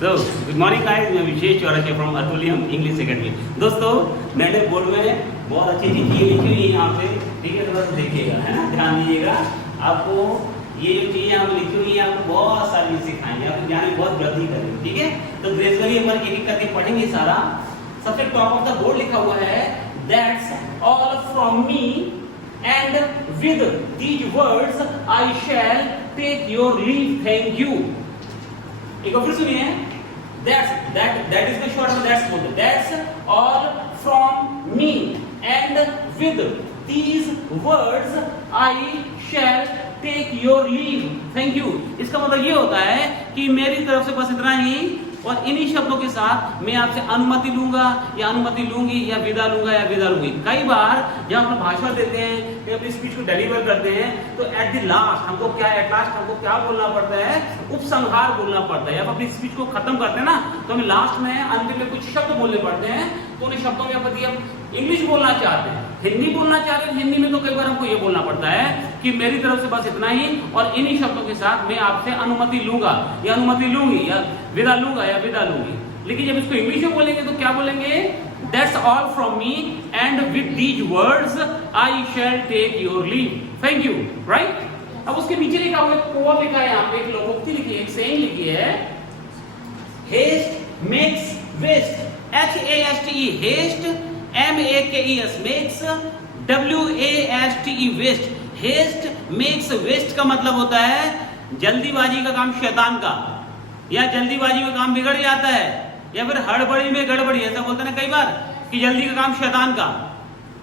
So good morning guys, मैं विशेष Chaurasia from अतुलियम English academy. दोस्तों मैंने बोर्ड में बहुत अच्छी अच्छी चीज़ें लिखी हुई है यहाँ पे, ठीक है, थोड़ा सा देखिएगा, है ना, ध्यान दीजिएगा। आपको ये जो चीज़ें यहाँ लिखी हुई है आपको बहुत सारी सिखाएंगे, आपको ज्ञान में बहुत वृद्धि करेंगे, ठीक है। तो ग्रेजुअली अपन एक एक करके पढ़ेंगे सारा। सबसे टॉप ऑफ द बोर्ड लिखा हुआ है that's all from me and with these words I shall take your leave, thank you. एक बार फिर सुनिए, that is the short of that's बोलते, that's all from me and with these words I shall take your leave, thank you। इसका मतलब ये होता है कि मेरी तरफ से बस इतना ही, और इन्हीं शब्दों के साथ मैं आपसे अनुमति लूंगा या अनुमति लूंगी या विदा लूंगा या विदा लूंगी। कई बार जब हम भाषण देते हैं या अपनी स्पीच को डिलीवर करते हैं तो एट द लास्ट हमको क्या बोलना पड़ता है, उपसंहार बोलना पड़ता है। या अपनी स्पीच को खत्म करते हैं ना तो हमें लास्ट में अंत में कुछ शब्द बोलने पड़ते हैं। तो उन शब्दों में यदि हम इंग्लिश बोलना चाहते हैं, हिंदी बोलना चाहते हैं, हिंदी में तो कई बार हमको ये बोलना पड़ता है कि मेरी तरफ से बस इतना ही, और इन्हीं शब्दों के साथ मैं आपसे अनुमति लूंगा या अनुमति लूंगी या विदा लूंगा या विदा लूंगी। लेकिन जब इसको इंग्लिश में बोलेंगे तो क्या बोलेंगे, that's all from me and with these words I shall take your leave, thank you, right. अब उसके नीचे लिखा हुआ एक पोएम लिखा है, यहाँ पे एक लोकोक्ति लिखी है, एक सेइंग लिखी है, haste makes waste, HASTE, haste MAKES, makes WASTE, waste. Haste makes waste का मतलब होता है जल्दीबाजी का काम शैतान का, या जल्दीबाजी में काम बिगड़ जाता है, या फिर हड़बड़ी में गड़बड़ी, ऐसा बोलते हैं ना कई बार कि जल्दी का काम शैतान का।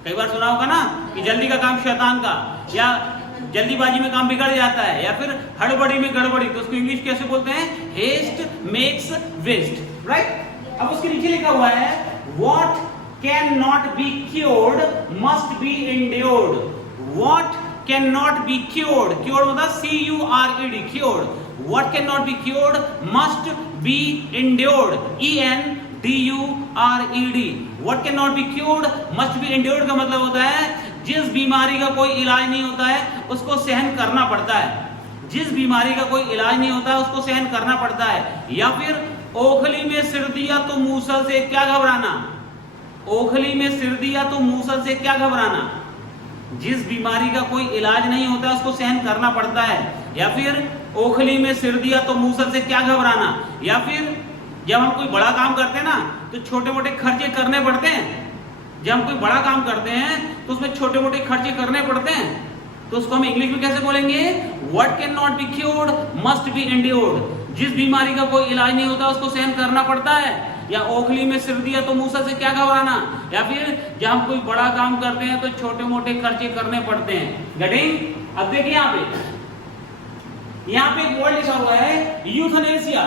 कई बार सुना होगा ना कि जल्दी का काम शैतान का, या जल्दीबाजी में काम बिगड़ जाता है, या फिर हड़बड़ी में गड़बड़ी। तो उसको इंग्लिश कैसे बोलते हैं, हेस्ट मेक्स वेस्ट, राइट। अब उसके नीचे लिखा हुआ है what can not be cured must be endured. What can not be cured, cured मतलब CURED, cured. What cannot be cured must be endured, ENDURED। What cannot be cured must be endured का मतलब होता है जिस बीमारी का कोई इलाज नहीं होता है उसको सहन करना पड़ता है। जिस बीमारी का कोई इलाज नहीं होता है उसको सहन करना पड़ता है। या फिर ओखली में सिर दिया तो मूसल से क्या घबराना, ओखली में सिर दिया तो मूसल से क्या घबराना। जिस बीमारी का कोई इलाज नहीं होता उसको सहन करना पड़ता है। या फिर ओखली में सिर दिया तो मूसल से क्या घबराना। या फिर जब हम कोई बड़ा काम करते हैं ना तो छोटे मोटे खर्चे करने पड़ते हैं। जब हम कोई बड़ा काम करते हैं तो उसमें छोटे मोटे खर्चे करने पड़ते हैं। तो उसको हम इंग्लिश में कैसे बोलेंगे, what can not be cured must be endured. जिस बीमारी का कोई इलाज नहीं होता उसको सहन करना पड़ता है। या ओखली में सिर दिया तो मूसल से क्या घबराना। या फिर जब हम कोई बड़ा काम करते हैं तो छोटे मोटे खर्चे करने पड़ते हैं। गेटिंग। अब देखिए यहाँ पे एक वर्ड लिखा हुआ है यूथनेसिया,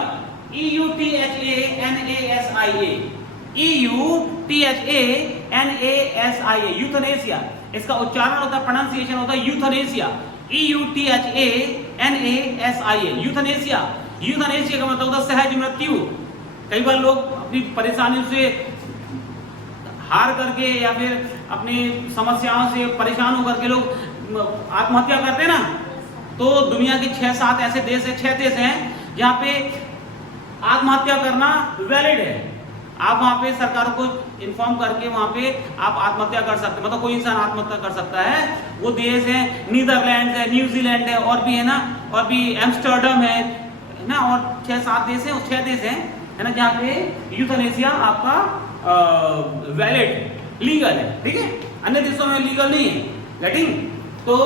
EUTHANASIA, यूथनेसिया। इसका उच्चारण होता है, प्रोनाउंसिएशन होता है यूथनेसिया, EUTHANASIA, यूथनेसिया। यूथनेसिया का मतलब होता है सहज मृत्यु। कई बार लोग अपनी परेशानियों से हार करके या फिर अपनी समस्याओं से परेशान होकर के लोग आत्महत्या करते हैं ना। तो दुनिया के 6-7 ऐसे देश है, 6 देश हैं जहाँ पे आत्महत्या करना वैलिड है। आप वहाँ पे सरकारों को इन्फॉर्म करके वहाँ पे आप आत्महत्या कर सकते हैं, मतलब कोई इंसान आत्महत्या कर सकता है। वो देश है नीदरलैंड है, न्यूजीलैंड है, और भी है ना, और भी एम्स्टर्डम है ना, और 6-7 देश है, 6 देश है ना, जहाँ पे यूथनेसिया आपका वैलिड, लीगल है, ठीक है। अन्य देशों में लीगल नहीं है। गेटिंग। तो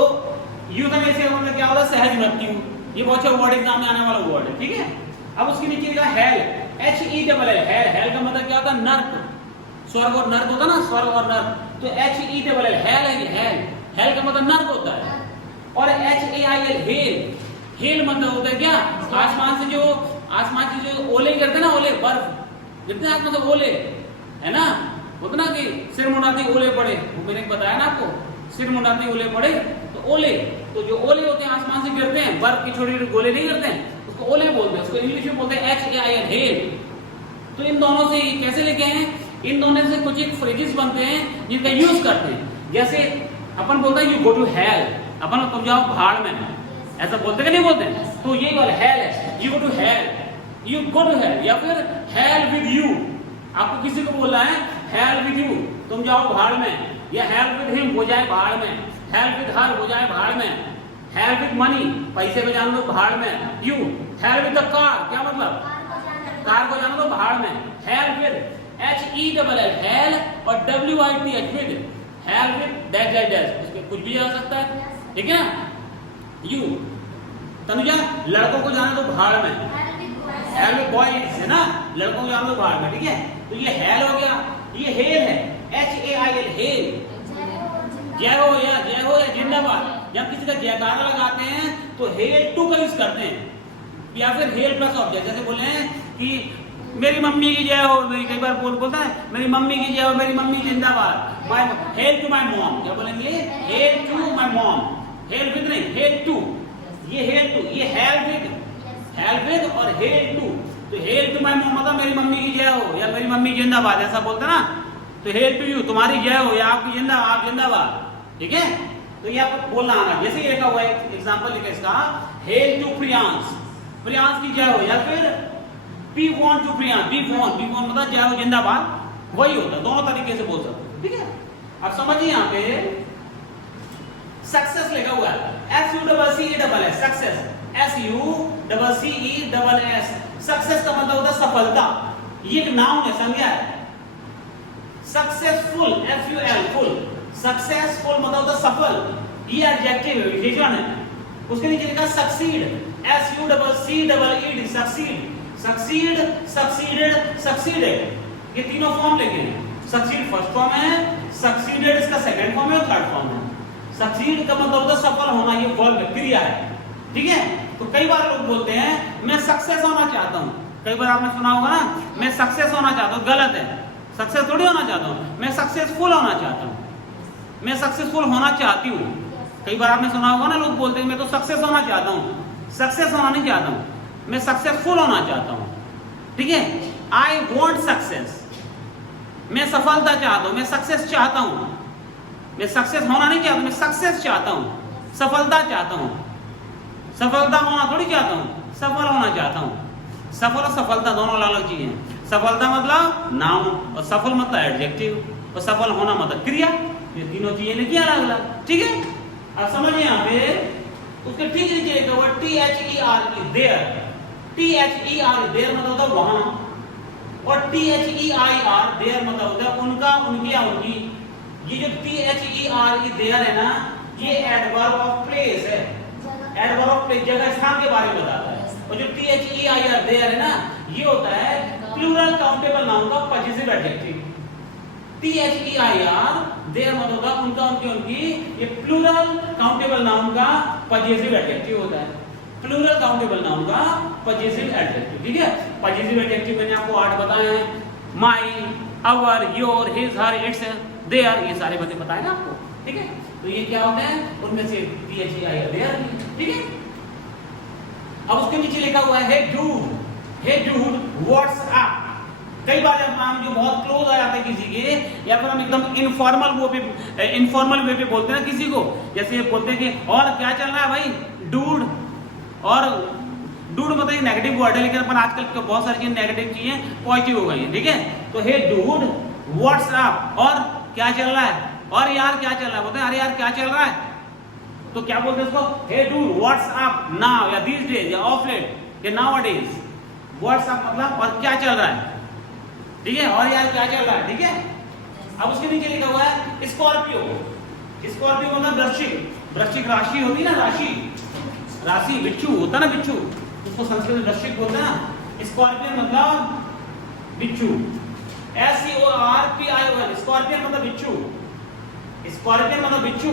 यूथनेसिया का मतलब क्या होता है, सहज मृत्यु। ये बहुत अच्छा वर्ड, एग्जाम में आने वाला वर्ड है, ठीक है। अब उसके नीचे लिखा हेल, HELL, हेल का मतलब क्या होता है, नर्क। स्वर्ग और नर्क होता है ना, स्वर्ग और नर्क। तो HELL, हेल है, हेल का मतलब नर्क होता है। और HAIL, हेल मतलब होता है क्या, आसमान से जो ओले गिरते ना, ओले बर्फ गिरते हैं आसमान से, ओले है ना, होता ना कि सिर मुंडाते ओले पड़े, वो मैंने बताया ना आपको, सिर मुंडाते ओले पड़े। तो ओले, तो जो ओले होते हैं आसमान से गिरते हैं, बर्फ की छोटी छोटी गोले नहीं गिरते हैं, उसको ओले बोलते हैं। उसको इंग्लिश में बोलते हैं HAIL, हेल। तो इन दोनों से कैसे लेके हैं, इन दोनों से कुछ एक फ्रेजेस बनते हैं जिनका यूज करते हैं। जैसे अपन बोलते हैं यू गो टू हेल, अपन तुम जाओ भाड़ में, ऐसा बोलते कि नहीं बोलते। तो यही वाला हेल है, you go to hell. You good है, या फिर हेल विद यू, आपको किसी को बोलना है हेल विद यू, तुम जाओ भाड़ में, या हेल विद हिम हो जाए भाड़ में, हेल विद हर हो जाए भाड़ में, हेल विद मनी पैसे को जान दो भाड़ में, you hell with the car, क्या मतलब कार को जान दो भाड़ में, हेल विद HELL हेल और WITH with, hell with dash dash dash, उसके कुछ भी जा सकता है, ठीक है ना। यू तनुजा लड़कों को जाना तो भाड़ में, हेल विद बॉयज है ना, लड़कों को जाना तो भाड़ में, ठीक है। तो ये हेल हो गया, ये हेल है HAIL हेल, जय हो या जिंदाबाद, जब किसी का जयकारा लगाते हैं तो हेल टू का यूज करते हैं, या फिर हेल प्लस ऑब्जेक्ट, जैसे बोले हैं कि मेरी मम्मी की जय हो, मेरी कई बार बोलता है मेरी मम्मी की जय हो, मेरी मम्मी जिंदाबाद, my hail to my mom, क्या बोलेंगे hail to my mom, hail with नहीं हेल टू, ये हेल टू, ये हेल विद और हेल टू, तो हेल टू माय मॉम मतलब मेरी मम्मी की जय हो या मेरी मम्मी जिंदाबाद, ऐसा बोलते ना, तो हेल टू यू तुम्हारी जय हो या आपकी आप जिंदाबाद, ठीक है। तो ये आपको बोलना आना, जैसे ये लिखा हुआ है एग्जांपल लिखा इसका, हेल टू प्रियांश, प्रियांश की जय हो, या फिर be want to Priyansh, be want मतलब जय हो जिंदाबाद, वही होता है, दोनों तरीके से बोल सकते हो, ठीक है। अब समझिए यहाँ पे सक्सेस लिखा हुआ है SUCCESS, सक्सेस SUCCESS, सक्सेस का मतलब होता है सफलता, ये एक नाउन है, संज्ञा है। सक्सेसफुल FUL फुल, सक्सेसफुल मतलब होता है सफल, ये एडजेक्टिव है, विशेषण है। उसके नीचे लिखा succeed SUCCED, succeed, succeed, succeeded, succeeded, ये तीनों फॉर्म लेके हैं। सक्सीड फर्स्ट फॉर्म है, सक्सीडेड इसका सेकंड फॉर्म है और थर्ड फॉर्म है। सक्सीड का मतलब होता है सफल होना, ये वर्ब क्रिया है, ठीक है। तो कई बार लोग बोलते हैं मैं सक्सेस होना चाहता हूँ, कई बार आपने सुना होगा ना, मैं सक्सेस होना चाहता हूँ, गलत है, सक्सेस थोड़ी होना चाहता हूँ, मैं सक्सेसफुल होना चाहता हूँ, मैं सक्सेसफुल होना चाहती हूँ। कई बार आपने सुना होगा ना, लोग बोलते हैं मैं तो सक्सेस होना चाहता हूँ, सक्सेस होना नहीं चाहता हूँ, मैं सक्सेसफुल होना चाहता हूँ, ठीक है। आई वॉन्ट सक्सेस, मैं सफलता चाहता हूँ, मैं सक्सेस चाहता हूँ, मैं सक्सेस होना नहीं चाहता, मैं सक्सेस चाहता हूँ, सफलता चाहता हूँ, सफलता होना थोड़ी चाहता हूँ, सफल होना चाहता हूँ। सफल और सफलता दोनों अलग अलग चीजें हैं। सफलता मतलब नाउन और सफल मतलब एडजेक्टिव, और सफल होना मतलब क्रिया, ये तीनों चीजें लिखी अलग अलग, ठीक है। अब समझिए यहाँ पे उसके ठीक नीचे लिखा हुआ THER देयर, THER देयर मतलब होता है वहां, और THEIR देयर मतलब होता है उनका, उनकी या उनकी। ये जो THER देयर है ना, ये एडवर्ब ऑफ प्लेस है, एडवर्ब ऑफ प्लेस जगह स्थान के बारे में बताता है। और जो THEIR देयर है ना, ये होता है प्लूरल काउंटेबल नाउन का पॉजिटिव एडजेक्टिव। THEIR देयर मतलब होता है उनका, उनकी, उनकी, ये प्लूरल काउंटेबल नाउन का पॉजिटिव एडजेक्टिव होता है, प्लूरल काउंटेबल नाउन का पॉजिटिव एडजेक्टिव, ठीक है। पॉजिटिव एडजेक्टिव मैंने आपको 8 बताए हैं, my, our, your, his, her, its, their, ये सारे बातें बताए ना आपको, ठीक है। तो ये क्या होता है, उनमें से THEIR देयर, ठीक है। अब उसके नीचे लिखा हुआ है हे डूड व्हाट्स अप। कई बार जब हम जो बहुत क्लोज आ जाते हैं किसी के, या फिर हम एकदम इनफॉर्मल वे पे बोलते हैं ना किसी को, जैसे बोलते हैं कि और क्या चल रहा है भाई, डूड। और डूड मतलब नेगेटिव वर्ड है, लेकिन अपन आजकल बहुत सारी चीजें नेगेटिव चीजें पॉजिटिव हो गई हैं, ठीक है। तो हे डूड व्हाट्स अप, और क्या चल रहा है, और यार क्या चल रहा है, बोलते हैं अरे यार क्या चल रहा है, तो क्या बोलते हैं उसको, hey dude what's up now, या दीस डेज, या ऑफ लेट, या नाउअडेज। व्हाट्स अप मतलब और क्या चल रहा है, ठीक है, और यार क्या चल रहा है, ठीक है। अब उसके नीचे लिखा हुआ है स्कॉर्पियो। स्कॉर्पियो मतलब वृश्चिक, वृश्चिक राशि होती है ना, राशि बिच्छू होता ना, बिच्छू, उसको संस्कृत में वृश्चिक बोलते हैं ना। स्कॉर्पियन मतलब बिच्छू, SCORPION, स्कॉर्पियन मतलब बिच्छू, स्कॉर्पियन मतलब बिच्छू,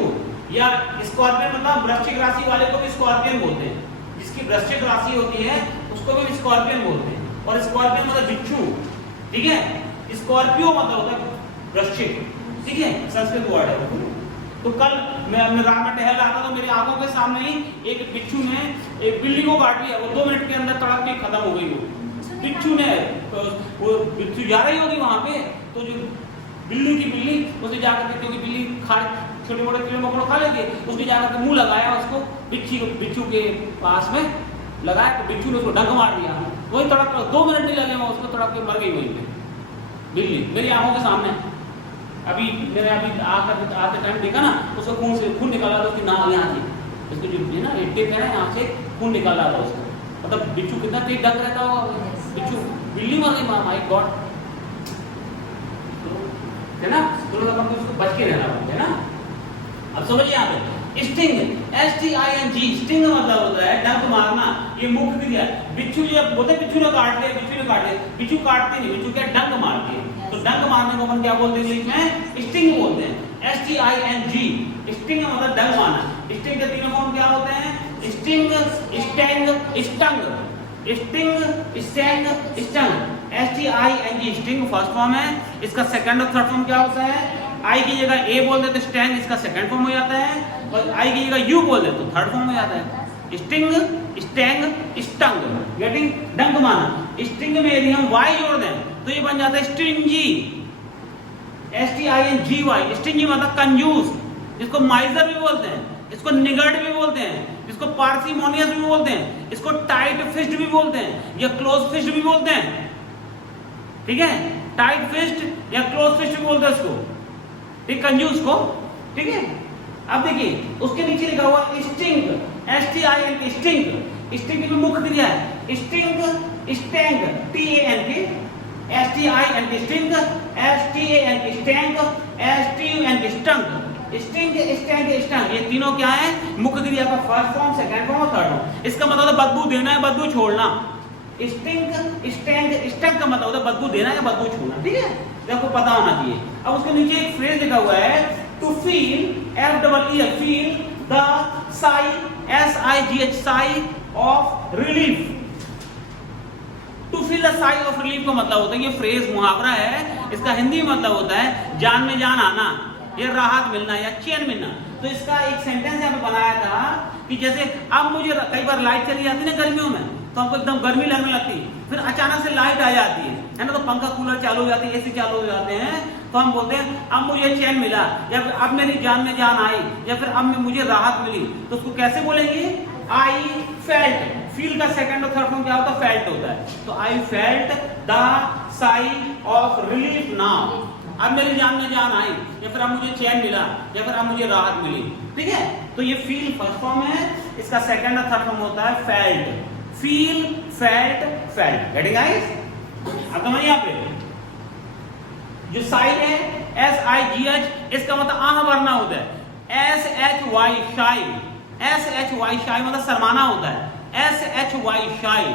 या स्कॉर्पियन मतलब वृश्चिक राशि वाले को भी स्कॉर्पियन बोलते हैं, जिसकी वृश्चिक राशि होती है उसको भी स्कॉर्पियन बोलते हैं। और स्कॉर्पियन मतलब बिच्छू, ठीक है। स्कॉर्पियो मतलब होता है वृश्चिक, ठीक है, संस्कृत वर्ड है। तो कल मैं रात में टहल रहा था, तो मेरी आंखों के सामने ही एक बिच्छू ने एक बिल्ली को काट लिया, वो 2 मिनट के अंदर तड़प के खत्म हो गई। वो बिच्छू ने, वो बिच्छू जा रही होगी वहां पे, तो जो बिल्ली की बिल्ली उसे जाकर के, क्योंकि बिल्ली छोटे मोटे कीड़े मकोड़े खा लेगी, उसने जाकर के मुंह लगाया उसको बिच्छू के पास में, लगाया तो बिच्छू ने उसको डंक मार दिया, वही तड़प, 2 मिनट नहीं लगे, उसको तड़प के मर गई वहीं पे बिल्ली, मेरी आंखों के सामने। अभी मैंने आते टाइम देखा ना, उसको खून निकाला था उसकी नाक यहाँ थी, उसको जो है ना टेप है यहाँ से खून निकाला था उसको, मतलब बिच्छू कितना तेज डंक रहता होगा, बिच्छू बिल्ली मर गई, माय गॉड, है ना। तो उसको बच के रहना है ना। अब समझिए यहाँ पे स्टिंग, STING, स्टिंग मतलब होता है डंक मारना, ये मुख्य क्रिया। बिच्छू जब बोलते बिच्छू ने काट लिया, बिच्छू काटते नहीं, बिच्छू क्या डंक मारती है, तो डंक मारने को अपन क्या बोलते हैं इंग्लिश में, स्टिंग बोलते हैं, STING, स्टिंग मतलब डंक मारना। स्टिंग के 3 फॉर्म क्या होते हैं, sting, stang, stung, sting, stang, stung. STING sting first form है, इसका सेकंड और थर्ड फॉर्म क्या होता है, आई की जगह ए बोल देते स्टैंग, इसका सेकंड फॉर्म हो जाता है, और आई की जगह यू बोल दे तो थर्ड फॉर्म हो जाता है, स्टिंग, स्टैंग, स्टंग, गेटिंग, डंक मारना। स्टिंग में यदि हम वाई जोड़ दें तो ये बन जाता है स्टिंजी, STINGY, स्टिंजी मतलब कंजूस, इसको माइजर भी बोलते हैं, इसको निगर्ड भी बोलते हैं, इसको पार्सिमोनियस भी बोलते हैं, इसको टाइट फिस्ट भी बोलते हैं, या क्लोज फिस्ट भी बोलते हैं, ठीक है, टाइट फिस्ट या क्लोज फिस्ट भी बोलते हैं इसको, ठीक, कंजूस को, ठीक है। अब देखिए उसके नीचे लिखा हुआ स्टिंग, STING, स्टिंग, स्टिंग की मुख्य क्रिया है sting, stang, TANG, STING sting, STANG stang, STUNG stung, sting, stang, stung, ये तीनों क्या है, मुख्य क्रिया का फर्स्ट फॉर्म, सेकंड फॉर्म और थर्ड फॉर्म। इसका मतलब है बदबू देना है, बदबू छोड़ना। स्टिंग, स्टैंग, स्टंग का मतलब होता है बदबू देना या बदबू छोड़ना, ठीक है, तो आपको पता होना चाहिए। अब उसके नीचे एक फ्रेज लिखा हुआ है to feel, FEE, feel the sigh, SIGH, sigh of relief. To feel the sigh of relief का मतलब होता है, ये फ्रेज मुहावरा है, इसका हिंदी में मतलब होता है जान में जान आना, ये राहत मिलना या चैन मिलना। तो इसका एक सेंटेंस यहाँ पे बनाया था कि जैसे अब मुझे कई बार लाइट चली जाती है ना गर्मियों में, तो हमको एकदम गर्मी लगने लगती है, फिर अचानक से लाइट आ जाती है ना, तो पंखा कूलर चालू हो जाती है, AC चालू हो जाते हैं, तो हम बोलते हैं अब मुझे चैन मिला, या फिर अब मेरी जान में जान आई, या फिर अब मुझे राहत मिली। तो उसको कैसे बोलेंगे, आई फेल्ट, फील का सेकंड और थर्ड फॉर्म क्या होता है, फेल्ट होता है, तो I felt the sigh of relief now, अब मेरी जान में जान आई, या फिर अब मुझे चैन मिला, या फिर अब मुझे राहत मिली, ठीक है। तो ये फील फर्स्ट फॉर्म है, इसका सेकंड और थर्ड फॉर्म होता है felt, feel, felt, felt, getting guys. अब समझिए यहाँ पे जो साई है SIGH, इसका मतलब आह भरना होता है, SHY शाई, SHY शाई मतलब शर्माना होता है, SHY शाई,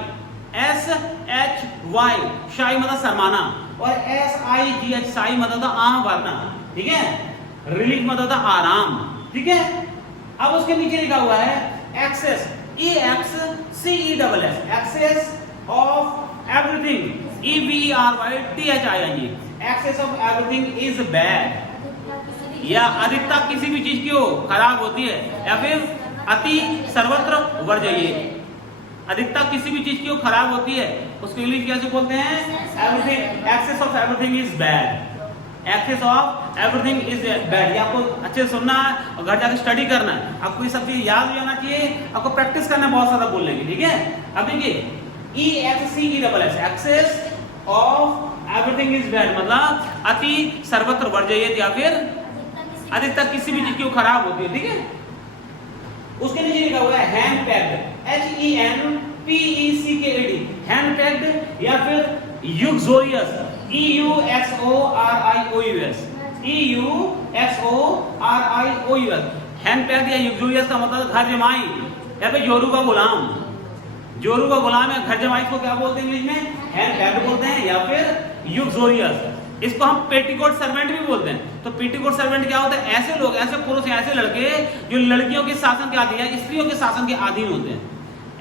SHY शाई मतलब शर्माना, और SIGH साई मतलब था आह भरना, ठीक है, रिलीफ मतलब था आराम, ठीक है। अब उसके नीचे लिखा हुआ है excess, EXCESS, excess of everything, EVERYTHING, excess of everything is bad, या अधिकता किसी भी चीज की हो खराब होती है, या फिर अति सर्वत्र वर्जयेय, अधिकता किसी भी चीज की हो खराब होती है, उसको इंग्लिश कैसे बोलते हैं, everything, excess of everything is bad, excess of everything is bad. ये आपको अच्छे से सुनना है और घर जाकर स्टडी करना है, आपको ये सब चीज याद हो जाना चाहिए, आपको प्रैक्टिस करना है बहुत सारा बोलने की, ठीक है। अब देखिए EXCESS, excess of everything is bad मतलब अति सर्वत्र वर्जयेय, या फिर अधिकता किसी भी चीज की खराब होती है, ठीक है। उसके नीचे लिखा हुआ है hand packed, HENPECKED, hand packed, या फिर यूक्सोरियस, EUXORIOUS, EUXORIOUS, हैंड पैक्ड या यूक्सोरियस का मतलब घर जमाई, या फिर जोरू का गुलाम, जोरू का गुलाम या घर जमाई को क्या बोलते हैं इंग्लिश में, हैंड पैक्ड बोलते हैं, या फिर यूक्सोरियस। इसको हम पेटीकोट सर्वेंट भी बोलते हैं। तो पेटीकोट सर्वेंट क्या होता है, ऐसे लोग, ऐसे पुरुष, ऐसे लड़के जो लड़कियों के शासन के अधीन है, स्त्रियों के शासन के अधीन होते हैं,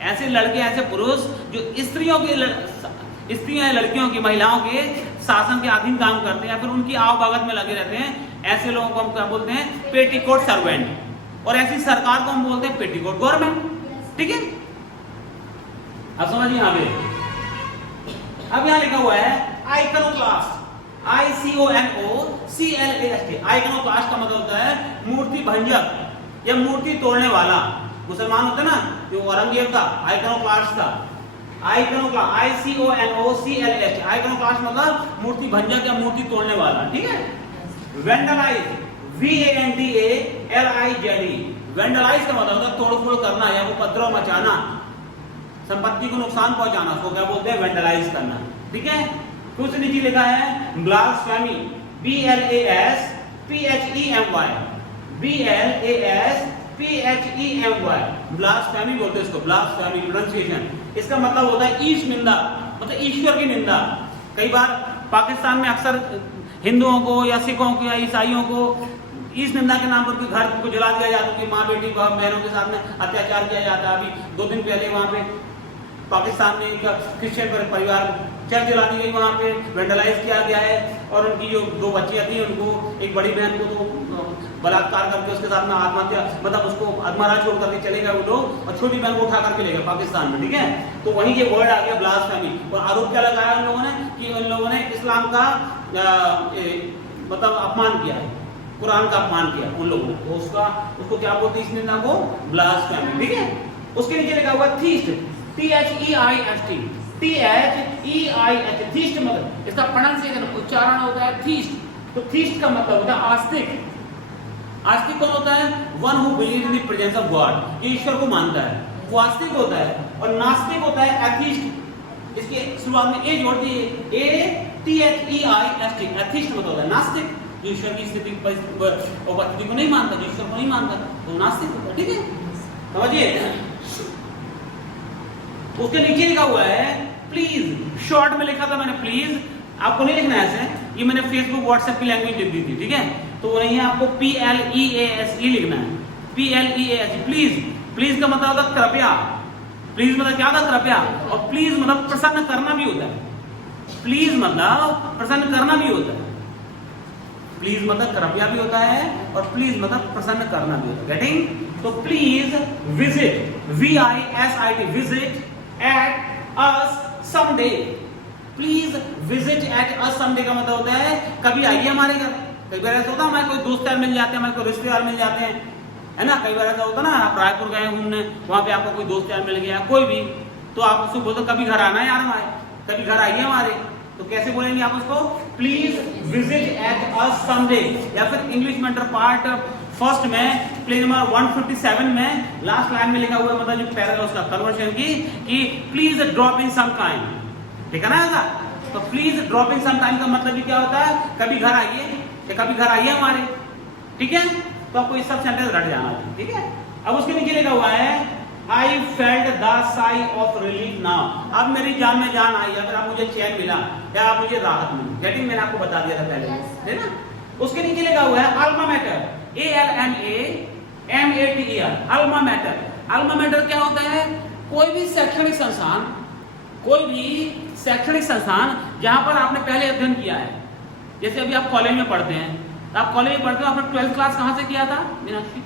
ऐसे लड़के, ऐसे पुरुष जो स्त्रियों या लड़कियों की, महिलाओं के शासन के अधीन काम करते हैं, या फिर उनकी आवभगत में लगे रहते हैं, ऐसे लोगों को हम क्या बोलते हैं, पेटीकोट सर्वेंट। और ऐसी सरकार को हम बोलते हैं पेटीकोट गवर्नमेंट, ठीक है। अब समझिए यहाँ पे, अब यहाँ लिखा हुआ है आइकनोक्लास्ट, ICONOCLAST, आइकनोक्लास्ट का मतलब होता है मूर्ति भंजक या मूर्ति तोड़ने वाला। मुसलमान होते हैं ना, जो औरंगजेब था, आइकोनोक्लास्ट था। आइकोनोक्लास्ट, ICONOCLAST, आइकोनोक्लास्ट मतलब मूर्ति भंजक या मूर्ति तोड़ने वाला, ठीक है। वेंडलाइज, VANDALIZE, वेंडलाइज का मतलब होता है तोड़फोड़ करना या उपद्रव मचाना, संपत्ति को नुकसान पहुंचाना, तो क्या बोलते हैं, वेंडलाइज करना, ठीक है। फिर उससे नीचे लिखा है ब्लास्फेमी, BLASPHEMY, BLASPHEMY, ब्लास्फेमी बोलते हैं इसको, ब्लास्फेमी प्रोनाउंसिएशन। इसका मतलब होता है ईश निंदा, मतलब ईश्वर की निंदा। कई बार पाकिस्तान में अक्सर हिंदुओं को या सिखों को या ईसाइयों को ईश निंदा के नाम पर घर को जला दिया जाता है, कि माँ बेटी बहनों के साथ में अत्याचार किया जाता है। अभी 2 दिन पहले वहाँ पे पाकिस्तान में एक क्रिश्चियन परिवार चर्च जला दी गई, वहाँ पे वेंडलाइज किया गया है। और उनकी जो 2 बच्चियां थी, उनको एक बड़ी बहन को तो बलात्कार करके उसके साथ में आत्महत्या, मतलब उसको अधमरा छोड़ करके चले गए वो लोग, और छोटी बहन को उठा करके ले गए पाकिस्तान में, ठीक है। तो वहीं ये वर्ड आ गया ब्लास्फेमी। और आरोप क्या लगाया उन लोगों ने, कि उन लोगों ने इस्लाम का मतलब अपमान किया है, कुरान का अपमान किया उन लोगों ने, तो उसको क्या बोलते हैं, इस निंदा को ब्लास्फेमी, ठीक है। उसके नीचे लिखा हुआ थीस्ट, THEIST, THEIST, थीस्ट मतलब इसका प्रोनाउंसिएशन, उच्चारण होता है थीस्ट। तो थीस्ट का मतलब होता है आस्तिक। आस्तिक कौन होता है, one who believe in the presence of God, ये ईश्वर को मानता है, वो आस्तिक होता है। और नास्तिक होता है एथीस्ट, इसके शुरुआत में ए जोड़ दिए, ATHEIST, एथीस्ट मतलब होता है नास्तिक, जो ईश्वर की स्थिति उपस्थिति को नहीं मानता, जो ईश्वर को नहीं मानता, तो नास्तिक होता है, ठीक है, समझिए। उसके नीचे लिखा हुआ है प्लीज, शॉर्ट में लिखा था मैंने प्लीज, आपको नहीं लिखना है ऐसे, ये मैंने फेसबुक व्हाट्सएप की लैंग्वेज लिख दी थी, ठीक है। तो वो नहीं है, आपको PLEASE लिखना है, PLEASE, प्लीज। प्लीज का मतलब होता है कृपया, प्लीज मतलब क्या होता है, कृपया। और प्लीज मतलब प्रसन्न करना भी होता है, प्लीज मतलब प्रसन्न करना भी होता है। प्लीज मतलब कृपया भी होता है, और प्लीज मतलब प्रसन्न करना भी होता है, गेटिंग। तो please visit, VISIT, visit at us someday, please visit at us someday का मतलब होता है कभी आइए हमारे घर। कई बार ऐसा होता है हमारे कोई दोस्त यार मिल जाते हैं, हमारे कोई रिश्तेदार मिल जाते हैं, है ना। कई बार ऐसा होता है ना, आप रायपुर गए घूमने, वहां पे आपको कोई दोस्त यार मिल गया, कोई भी, तो आप उसको बोलते कभी घर आना यार हमारे, कभी घर आइए हमारे। तो कैसे बोलेंगे आप उसको, please visit at us someday. या फिर इंग्लिश मेंटर पार्ट फर्स्ट में पेज नंबर 157 में लास्ट लाइन में लिखा हुआ है, मतलब जो पैराग्राफ उसका कन्वर्शन की, कि please drop in some time, ठीक है ना ऐसा। तो please drop in some time का मतलब भी क्या होता है, कभी घर आइए या कभी घर आइए हमारे, ठीक है। तो आपको ये सब सेंटेंस रट जाना चाहिए, ठीक है। अब उसके नीचे लिखा हुआ है I felt the sigh of relief now, अब मेरी जान में जान आई, अगर आप मुझे चैन मिला या आप मुझे राहत मिली, गेटिंग, मैंने आपको बता दिया था पहले, है ना। उसके नीचे लिखा हुआ है alma mater, ALMAMATER, Alma mater. Alma matter क्या होता है, कोई भी शैक्षणिक संस्थान, कोई भी शैक्षणिक संस्थान जहां पर आपने पहले अध्ययन किया है। जैसे अभी आप कॉलेज में पढ़ते हैं, तो आप कॉलेज में पढ़ते हो, आपने 12th क्लास कहां से किया था मीनाक्षी,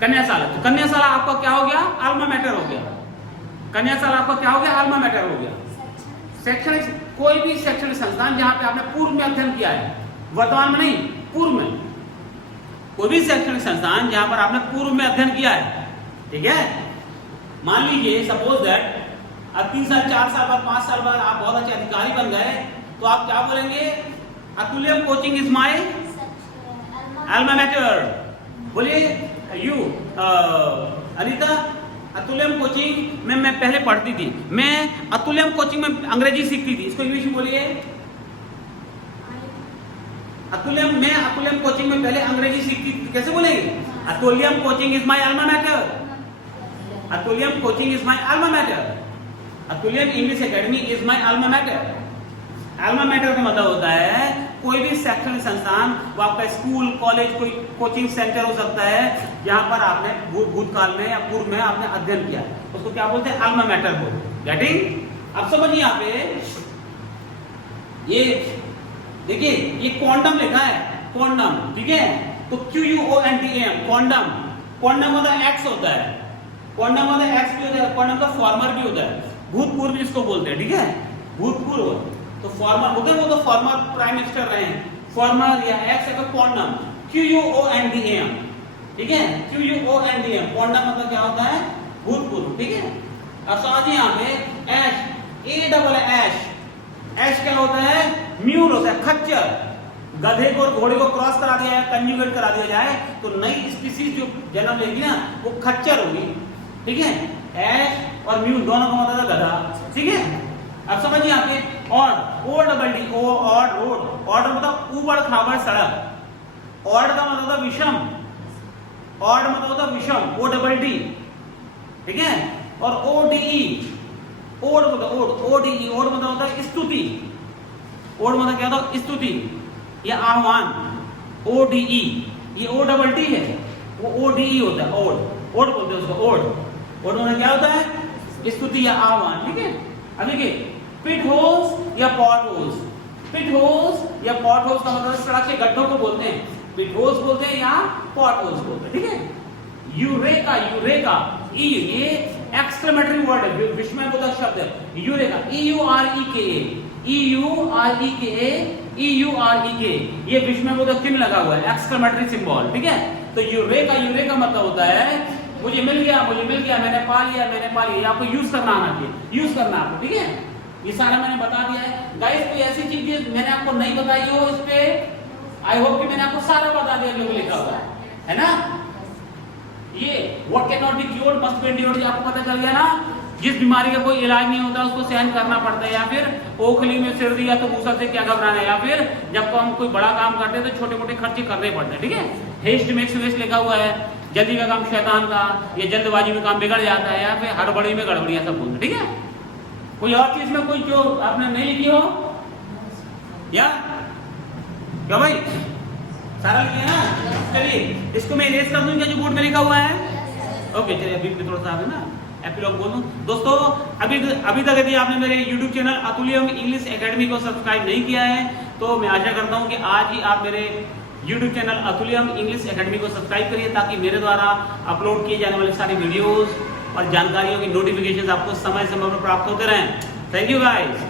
कन्याशाला। तो कन्याशाला आपका क्या हो गया, अल्मा मैटर हो गया। कन्याशाला आपका क्या हो गया, अल्मा मैटर हो गया। शैक्षणिक, कोई भी शैक्षणिक संस्थान जहां पे आपने पूर्व में अध्ययन किया है, वर्तमान में नहीं, पूर्व में, कोई भी शैक्षणिक संस्थान जहां पर आपने पूर्व में अध्ययन किया है, ठीक है। मान लीजिए सपोज दैट अब 3 साल 4 साल बाद 5 साल बाद आप बहुत अच्छे अधिकारी बन गए, तो आप क्या बोलेंगे, Atulyam coaching is my alma mater. बोलिए यू अनीता, अतुल्यम कोचिंग में मैं पहले पढ़ती थी, मैं अतुल्यम कोचिंग में अंग्रेजी सीखती थी, इसको इंग्लिश में बोलिए। मैं अतुल्यम कोचिंग में पहले अंग्रेजी सीखती थी, कैसे बोलेंगे, Atulyam coaching is my alma mater, Atulyam coaching is my alma mater, Atulyam English academy is my alma mater. Alma mater का मतलब होता है कोई भी शैक्षणिक संस्थान, वो आपका स्कूल, कॉलेज, कोई कोचिंग सेंटर हो सकता है जहां पर आपने भूतकाल में या पूर्व में आपने अध्ययन किया, उसको क्या बोलते हैं, अल्मा मैटर बोलते हैं, गेटिंग। अब समझिए यहाँ पे ये देखिए, ये क्वांटम लिखा है, क्वांटम, ठीक है। तो QUANTM, क्वांटम, क्वांटम मतलब एक्स होता है, क्वांटम मतलब एक्स भी होता है, क्वांटम का फॉर्मर भी होता है, भूतपूर्व जिसको बोलते हैं, ठीक है, भूतपूर्व। तो फॉर्मर होते हैं, वो तो फॉर्मर प्राइम मिनिस्टर रहे हैं, फॉर्मर या एक्स का क्वांटम, QUANTM, ठीक है, QUONDM, पोंडम मतलब क्या होता है, भूतपूर्व, ठीक है। अब समझिए यहाँ पे ऐश, ASH, ऐश क्या होता है, म्यूल होता है, खच्चर। गधे को और घोड़े को क्रॉस करा दिया जाए, कंजुगेट करा दिया जाए तो नई स्पीसीज जो जन्म लेगी ना वो खच्चर होगी, ठीक है। ऐश और म्यूल दोनों का मतलब है गधा, ठीक है। अब समझिए यहाँ पे odd, ODD, odd road, odd मतलब ऊबड़ खाबड़ सड़क, ऑड का मतलब होता है विषम, ऑड मतलब होता है विषम, ODD, ठीक है। और ODE, ओड मतलब ODE, ओड मतलब होता है स्तुति, ओड मतलब क्या होता है, स्तुति या आह्वान, ODE, ये ODD है, वो ODE होता है, ओड, ओड बोलते हैं उसको, ओड, ओड मतलब क्या होता है, स्तुति या आह्वान, ठीक है। अब देखिए पिट होल्स या पॉट होल्स, पिट होल्स या पॉट होल्स का मतलब सड़क के गड्ढों को बोलते हैं, पिट होल्स बोलते हैं या पॉट होल्स बोलते हैं, ठीक है। यूरेका, यूरेका, ये एक्सक्लेमेटरी वर्ड है, विस्मयबोधक शब्द है, यूरेका, EUREKA, ये विस्मयबोधक चिन्ह लगा हुआ है, एक्सक्लेमेटरी सिंबल, ठीक है। तो यूरेका, यूरेका मतलब होता है मुझे मिल गया, मैंने पा लिया, आपको यूज करना आना चाहिए, यूज करना आपको, ठीक है। ये सारा मैंने बता दिया है गाइस। कोई ऐसी चीज मैंने आपको नहीं बताई हो इस पे, आई होप कि मैंने आपको सारा बता दिया जो लिखा हुआ है ना। ये what can not be cured must be endured, आपको पता चल गया ना। जिस बीमारी का कोई इलाज नहीं होता उसको सहन करना पड़ता है, या फिर ओखली में सिर दिया तो मूसल से क्या घबराना है, या फिर जब हम कोई बड़ा काम करते हैं तो छोटे मोटे खर्चे करने पड़ते हैं, ठीक है। हेस्ट मेक्स वेस्ट लिखा हुआ है, जल्दी का काम शैतान का, या जल्दबाजी में काम बिगड़ जाता है, या फिर हड़बड़ी में गड़बड़ियां सब बोलते, ठीक है। कोई और चीज में कोई जो आपने नहीं लिखी हो या क्या भाई, सारा लिखिए ना। चलिए इसको मैं इरेज कर दूंगा जो बोर्ड में लिखा हुआ है, ओके। चलिए अभी थोड़ा सा ना एपिलॉग बोलूं दोस्तों। अभी तक यदि आपने मेरे YouTube channel Atulyam English academy को सब्सक्राइब नहीं किया है तो मैं आशा करता हूं कि आज ही आप मेरे YouTube channel Atulyam English academy को सब्सक्राइब करिए, ताकि मेरे द्वारा अपलोड किए जाने वाले सारी वीडियोस और जानकारियों की नोटिफिकेशन आपको समय समय पर प्राप्त होते रहें। Thank you guys.